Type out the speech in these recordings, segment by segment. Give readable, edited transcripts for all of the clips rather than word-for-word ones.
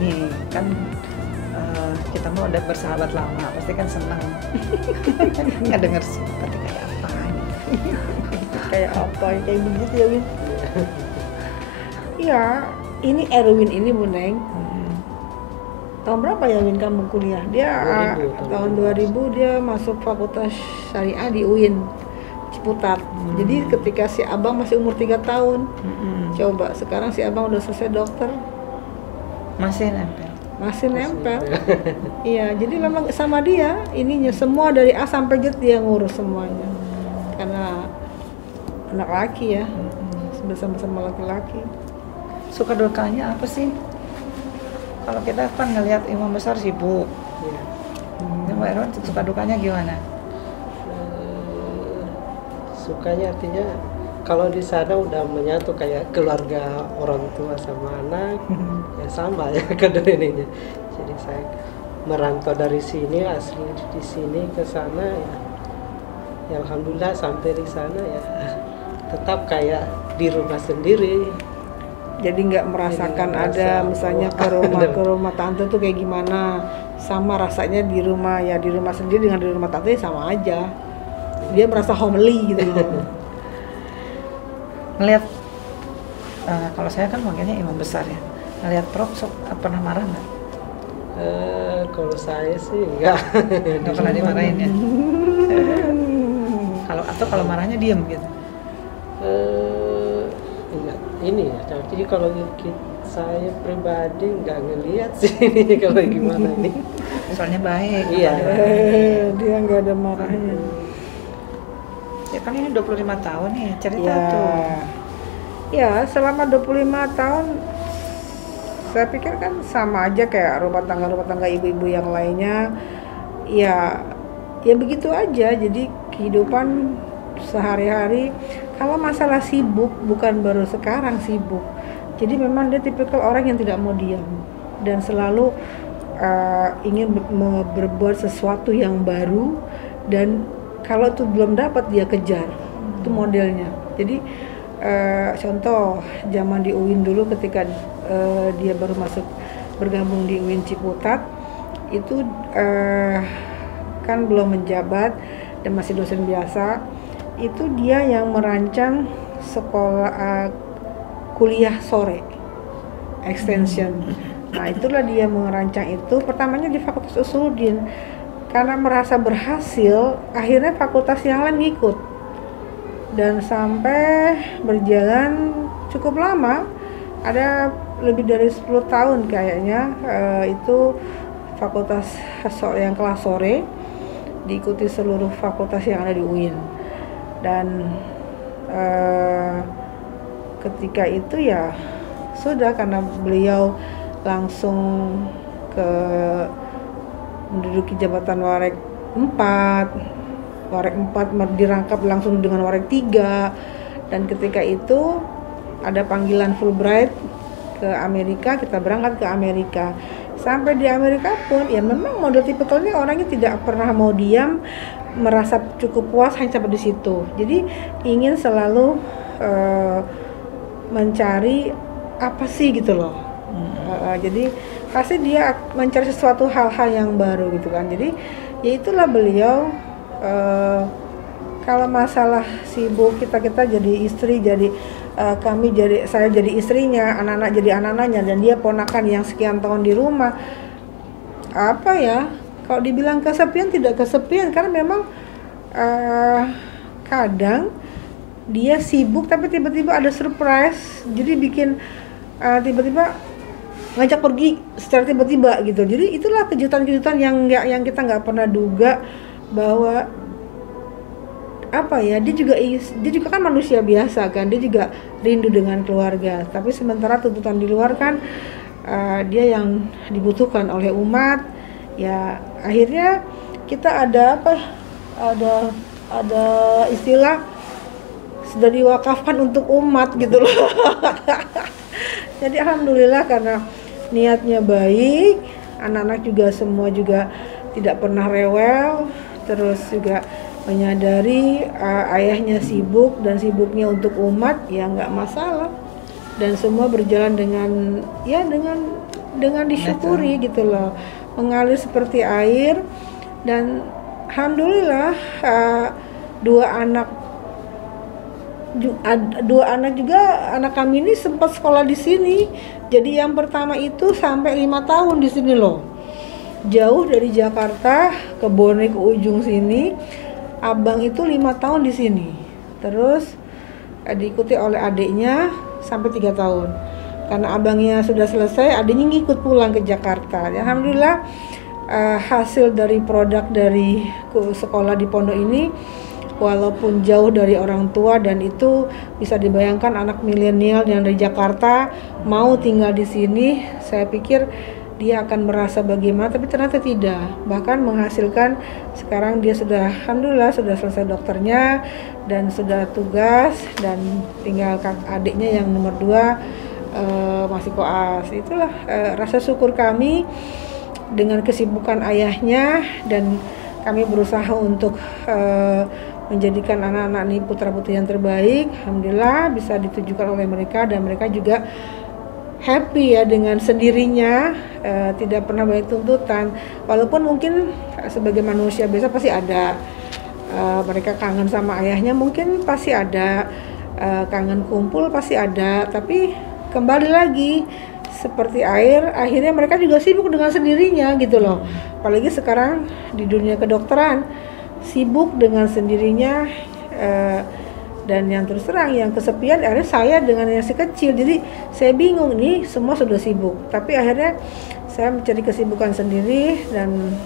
gini kan, kita mau udah bersahabat lama pasti kan senang nggak denger seperti kayak apa Kayak apa ya, kayak begitu ya Win. Iya, ini Erwin ini Bu Neng. Tahun berapa ya Win kamu kuliah? Dia 2000, tahun 2000 dia masuk Fakultas Syariah di UIN Ciputat. Jadi ketika si Abang masih umur 3 tahun. Coba sekarang si Abang udah selesai dokter, masih nempel. masih nempel. Iya, jadi memang sama dia ininya semua dari A sampai Z dia ngurus semuanya. Karena anak laki ya. Bersama-sama laki-laki. Suka dukanya apa sih? Kalau kita kan ngelihat imam besar sibuk, Iya. Mbak Erwan suka dukanya gimana? Sukanya artinya kalau di sana udah menyatu kayak keluarga orang tua sama anak, ya sama ya kadang-kadang. Jadi saya merantau dari sini, asli di sini ke sana ya alhamdulillah sampai di sana ya tetap kayak di rumah sendiri. Jadi nggak merasakan Jadi nggak ada merasa, misalnya wah, ke rumah tante tuh kayak gimana, sama rasanya di rumah ya di rumah sendiri dengan di rumah tante ya sama aja. Dia merasa homely gitu. Ngelihat, kalau saya kan manggilnya imam besar ya. Ngelihat Prof pernah marah nggak? Kalau saya sih enggak. Nggak pernah dimarahin ya? Kalau marahnya diem gitu. Enggak, ini ya. Jadi kalau saya pribadi nggak ngelihat sih ini kalau gimana ini. Soalnya baik. Iya. Dia nggak ada marahnya. Ya kan ini 25 tahun nih cerita Ya. tuh. Ya, selama 25 tahun saya pikir kan sama aja kayak rumah tangga ibu-ibu yang lainnya. Ya begitu aja. Jadi kehidupan sehari-hari, kalau masalah sibuk bukan baru sekarang sibuk. Jadi memang dia tipikal orang yang tidak mau diam dan selalu ingin berbuat sesuatu yang baru, dan kalau itu belum dapat dia kejar. Itu modelnya. Jadi contoh zaman di UIN dulu ketika dia baru bergabung di UIN Ciputat itu kan belum menjabat dan masih dosen biasa. Itu dia yang merancang sekolah kuliah sore extension. Nah itulah dia merancang itu. Pertamanya di Fakultas Usuluddin, karena merasa berhasil akhirnya fakultas yang lain ngikut, dan sampai berjalan cukup lama, ada lebih dari 10 tahun kayaknya. Itu fakultas yang kelas sore diikuti seluruh fakultas yang ada di UIN. Dan ketika itu ya sudah, karena beliau langsung menduduki jabatan Warek 4 dirangkap langsung dengan Warek 3, dan ketika itu ada panggilan Fulbright ke Amerika, kita berangkat ke Amerika. Sampai di Amerika pun ya memang model tipikalnya orangnya tidak pernah mau diam, merasa cukup puas hanya sampai di situ. Jadi ingin selalu mencari apa sih gitu loh. Jadi pasti dia mencari sesuatu hal-hal yang baru gitu kan. Jadi ya itulah beliau. Kalau masalah sibuk, kita jadi istri, jadi saya jadi istrinya, anak-anak jadi anak-anaknya, dan dia ponakan yang sekian tahun di rumah. Apa ya? Kalau dibilang kesepian, tidak kesepian, karena memang kadang dia sibuk tapi tiba-tiba ada surprise, jadi bikin tiba-tiba ngajak pergi secara tiba-tiba gitu. Jadi itulah kejutan-kejutan yang kita nggak pernah duga, bahwa apa ya, dia juga kan manusia biasa kan, dia juga rindu dengan keluarga, tapi sementara tuntutan di luar kan dia yang dibutuhkan oleh umat. Ya akhirnya kita ada istilah sudah diwakafkan untuk umat gitu loh. Jadi alhamdulillah karena niatnya baik, anak-anak juga semua juga tidak pernah rewel, terus juga menyadari ayahnya sibuk dan sibuknya untuk umat, ya nggak masalah, dan semua berjalan dengan dengan disyukuri gitu loh, mengalir seperti air. Dan alhamdulillah dua anak juga, anak kami ini sempat sekolah di sini. Jadi yang pertama itu sampai 5 tahun di sini loh, jauh dari Jakarta ke Bone ke ujung sini. Abang itu 5 tahun di sini, terus diikuti oleh adiknya sampai 3 tahun. Karena abangnya sudah selesai, adiknya ngikut pulang ke Jakarta. Alhamdulillah hasil dari produk dari sekolah di pondok ini, walaupun jauh dari orang tua, dan itu bisa dibayangkan anak milenial yang dari Jakarta mau tinggal di sini, saya pikir dia akan merasa bagaimana, tapi ternyata tidak. Bahkan menghasilkan, sekarang dia sudah alhamdulillah sudah selesai dokternya dan sudah tugas, dan tinggal adiknya yang nomor 2 masih koas. Itulah rasa syukur kami dengan kesibukan ayahnya, dan kami berusaha untuk menjadikan anak-anak ini putra-putri yang terbaik. Alhamdulillah bisa ditujukan oleh mereka, dan mereka juga happy ya dengan sendirinya, tidak pernah banyak tuntutan. Walaupun mungkin sebagai manusia biasa pasti ada mereka kangen sama ayahnya, mungkin pasti ada kangen kumpul, pasti ada, tapi kembali lagi seperti air, akhirnya mereka juga sibuk dengan sendirinya gitu loh. Apalagi sekarang di dunia kedokteran, sibuk dengan sendirinya, dan yang terus terang yang kesepian akhirnya saya dengan yang si kecil. Jadi saya bingung nih, semua sudah sibuk, tapi akhirnya saya mencari kesibukan sendiri dan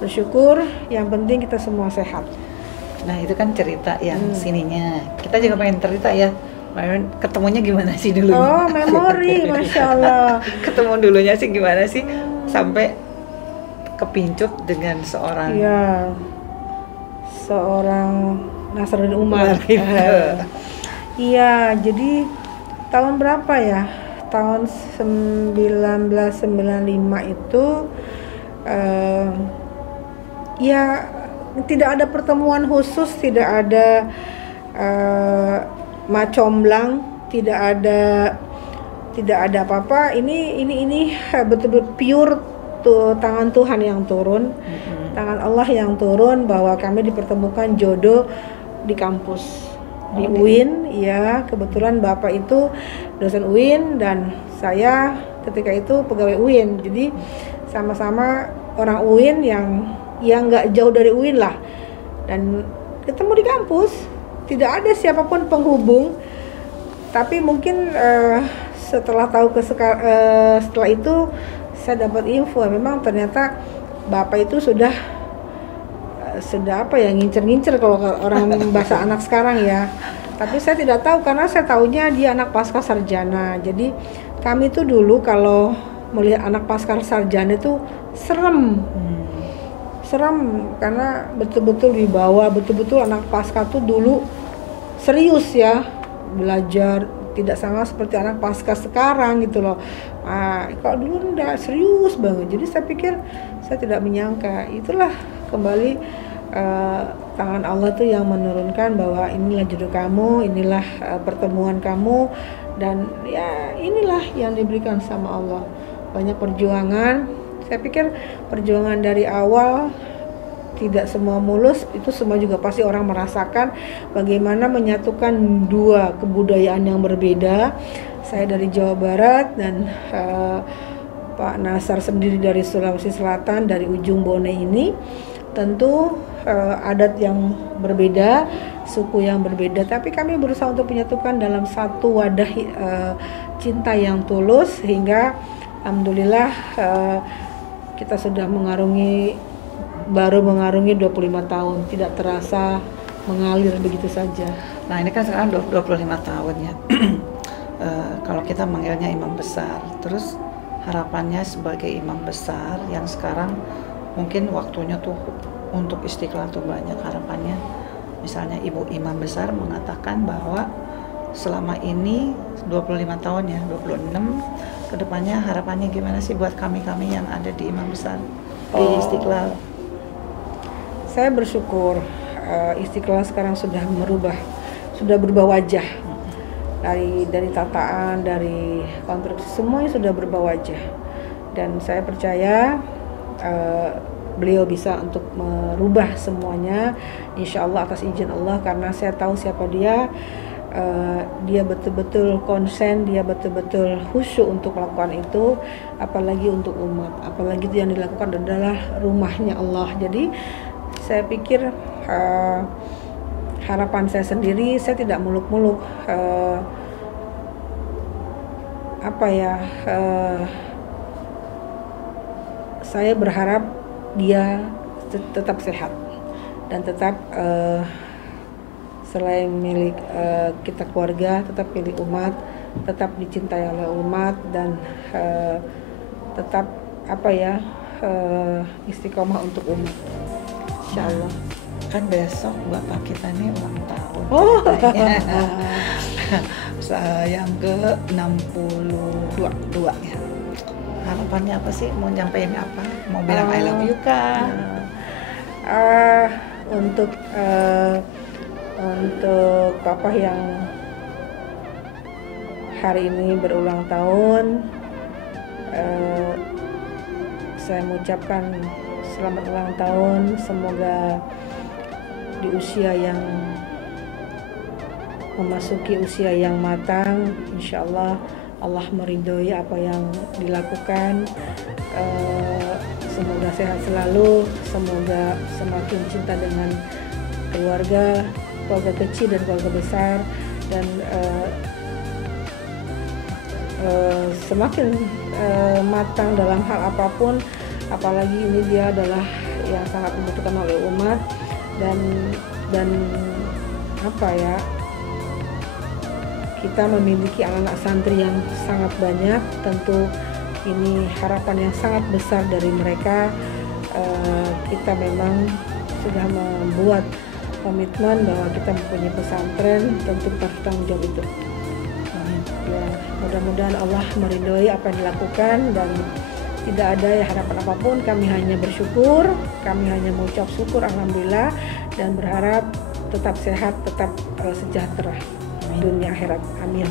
bersyukur yang penting kita semua sehat. Nah itu kan cerita yang sininya, kita juga pengen cerita ya, ketemunya gimana sih dulu? Oh, memori, Masya Allah. Ketemu dulunya sih gimana sih sampai kepincut dengan seorang Nasruddin Umar. Iya, jadi tahun berapa ya? Tahun 1995 itu ya tidak ada pertemuan khusus, tidak ada macomblang, tidak ada apa-apa. Ini betul-betul pure tangan Tuhan yang turun, tangan Allah yang turun, bahwa kami dipertemukan jodoh di kampus di UIN. Ya, kebetulan bapak itu dosen UIN dan saya ketika itu pegawai UIN. Jadi sama-sama orang UIN yang nggak jauh dari UIN lah, dan ketemu di kampus. Tidak ada siapapun penghubung, tapi mungkin setelah itu saya dapat info, memang ternyata bapak itu sudah apa ya, ngincer-ngincer kalau orang bahasa anak sekarang ya. Tapi saya tidak tahu, karena saya tahunya dia anak pasca sarjana. Jadi kami itu dulu kalau melihat anak pasca sarjana itu serem karena betul-betul dibawa, betul-betul anak pasca tuh dulu serius ya belajar, tidak sama seperti anak pasca sekarang gitu loh. Kalau dulu udah serius banget. Jadi saya pikir, saya tidak menyangka, itulah kembali tangan Allah tuh yang menurunkan bahwa inilah jodoh kamu, inilah pertemuan kamu, dan ya inilah yang diberikan sama Allah. Banyak perjuangan. Saya pikir perjuangan dari awal tidak semua mulus, itu semua juga pasti orang merasakan bagaimana menyatukan dua kebudayaan yang berbeda. Saya dari Jawa Barat dan Pak Nasar sendiri dari Sulawesi Selatan, dari ujung Bone ini. Tentu adat yang berbeda, suku yang berbeda, tapi kami berusaha untuk menyatukan dalam satu wadah cinta yang tulus, sehingga alhamdulillah kita sudah baru mengarungi 25 tahun, tidak terasa mengalir begitu saja. Nah ini kan sekarang 25 tahun ya. Kalau kita manggilnya imam besar, terus harapannya sebagai imam besar yang sekarang mungkin waktunya tuh untuk istiqlal tuh banyak harapannya. Misalnya ibu imam besar mengatakan bahwa selama ini 25 tahun ya, 26 kedepannya harapannya gimana sih buat kami-kami yang ada di imam besar di Istiqlal? Saya bersyukur Istiqlal sekarang sudah berubah wajah. Dari tataan, dari konstruksi, semuanya sudah berubah wajah. dan saya percaya beliau bisa untuk merubah semuanya, insya Allah atas izin Allah, karena saya tahu siapa dia. Dia betul-betul konsen, dia betul-betul khusyuk untuk melakukan itu, apalagi untuk umat, apalagi itu yang dilakukan adalah rumahnya Allah. Jadi saya pikir harapan saya sendiri, saya tidak muluk-muluk saya berharap dia tetap sehat dan tetap selain milik kita keluarga, tetap milik umat, tetap dicintai oleh umat, dan tetap istiqomah untuk umat, insya Allah. Kan besok bapak kita nih ulang tahun. Oh. Yang ke 62 ya. Harapannya apa sih? Mau nyampein apa? Mau bilang I love you kan? Untuk papa yang hari ini berulang tahun, saya mengucapkan selamat ulang tahun. Semoga di usia yang memasuki usia yang matang, insya Allah Allah meridhoi apa yang dilakukan. Semoga sehat selalu, semoga semakin cinta dengan keluarga kecil dan keluarga besar, dan semakin matang dalam hal apapun, apalagi ini dia adalah yang sangat membutuhkan oleh umat, dan kita memiliki anak-anak santri yang sangat banyak. Tentu ini harapan yang sangat besar dari mereka. Kita memang sudah membuat komitmen bahwa kita mempunyai pesantren, tentu kita harus tanggung jawab itu. Ya, mudah-mudahan Allah meridhoi apa yang dilakukan, dan tidak ada harapan apapun. Kami hanya bersyukur, kami hanya mengucap syukur, alhamdulillah, dan berharap tetap sehat, tetap sejahtera dunia akhirat. Amin.